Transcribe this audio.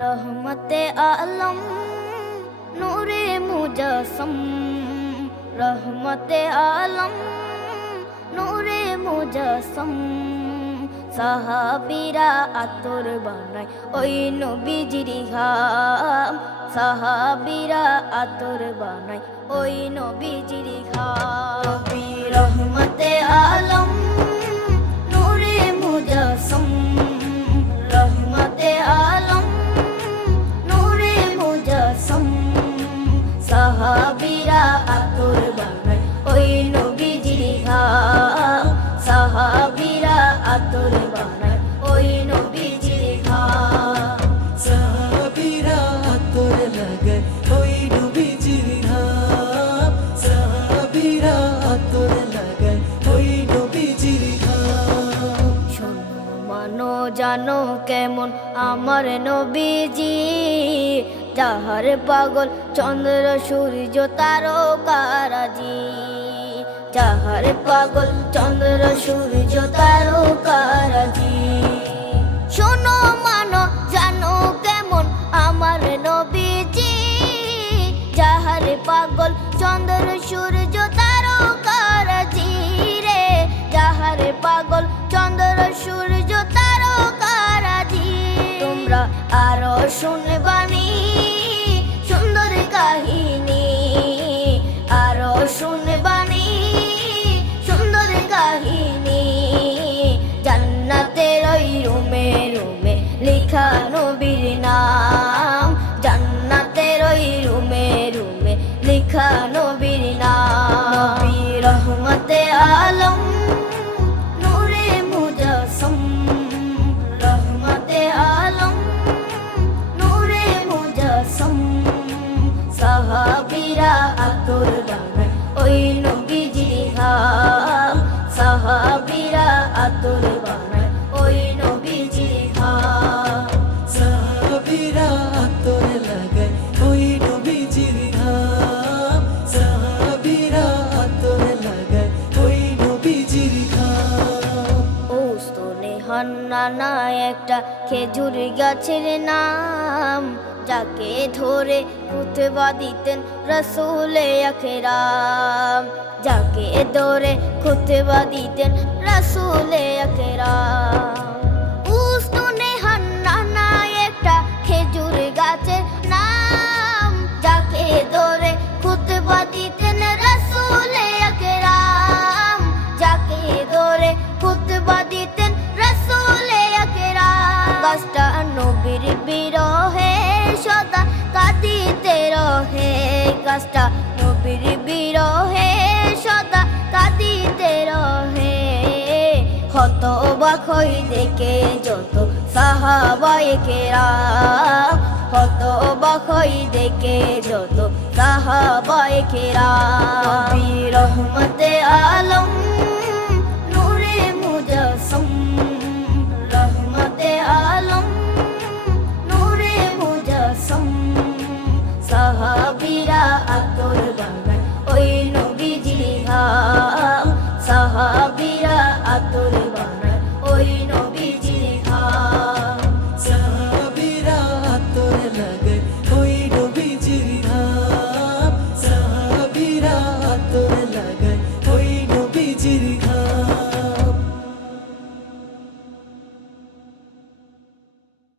रहमते आलम नूरे मुजस्सम, रहमते आलम नूरे मुजस्सम। সাহাবীরা আতর বানায় ওই নবীজির ঘাম, সাহাবীরা আতর বানায় ওই নবীজির ঘাম। নবী রহমতে আলম নূরে মুজস্সম, রহমতে আলম নূরে মুজস্সম। সাহাবীরা আতর বানায় ওই নবীজির ঘাম, সাহাবীরা আতর বানায় ওই নবীজির ঘাম। সাহাবীরা আতর লাগায় ওই নবীজির ঘাম, সাহাবীরা আতর লাগায় ওই নবীজির ঘাম। শোনো মানো জানো কেমন আমার নবীজি, যাহার পাগল চন্দ্র সূর্য তারকারাজি, যাহার পাগল চন্দ্র সূর্য তারকারাজি। শোনো মানো জানো কেমন আমার নবীজি, যাহার পাগল চন্দ্র সূর্য তারকারাজি রে, যাহার পাগল চন্দ্র সূর্য তারকারাজি। তোমরা আরো শুনবানি সুন্দর কাহিনী, আরো শুনবানি সুন্দর কাহিনী। জান্নাতের ওই রুমে রুমে লেখা নবীর নাম, জান্নাতের ওই রুমে রুমে লেখা নবীর নাম। নবী রহমতে আলম নূরে মুজস্সম, রহমতে আলম নূরে মুজস্সম। সাহাবীরা আতর বানায় ওই নবীজির ঘাম, সাহাবীরা আতর বানায় ওই নবীজির ঘাম। সাহাবীরা আতর লাগায় ওই নবীজির ঘাম, সাহাবীরা আতর লাগায় ওই নবীজির ঘাম। ওস্তনে হান্নানা একটা খেজুর গাছের নাম, যাকে ধরে খুতবা দিতেন রাসূলে আকরাম, যাকে ধরে খুতবা দিতেন রাসূলে আকরাম। উস্তনে হান্নানা একটা খেজুর গাছের নাম, যাকে ধরে খুতবা দিতেন রাসূলে আকরাম, যাকে ধরে খুতবা দিতেন রাসূলে আকরাম। গাছটা নবীর বিরহে সদা কাঁদিতে রহে, গাছটা নবীর বিরহে সদা কাঁদিতে রহে। হতবাক হই দেখে যত সাহাবায়ে কেরাম, হতবাক হই দেখে যত সাহাবায়ে কেরাম। নবী রহমতে আলম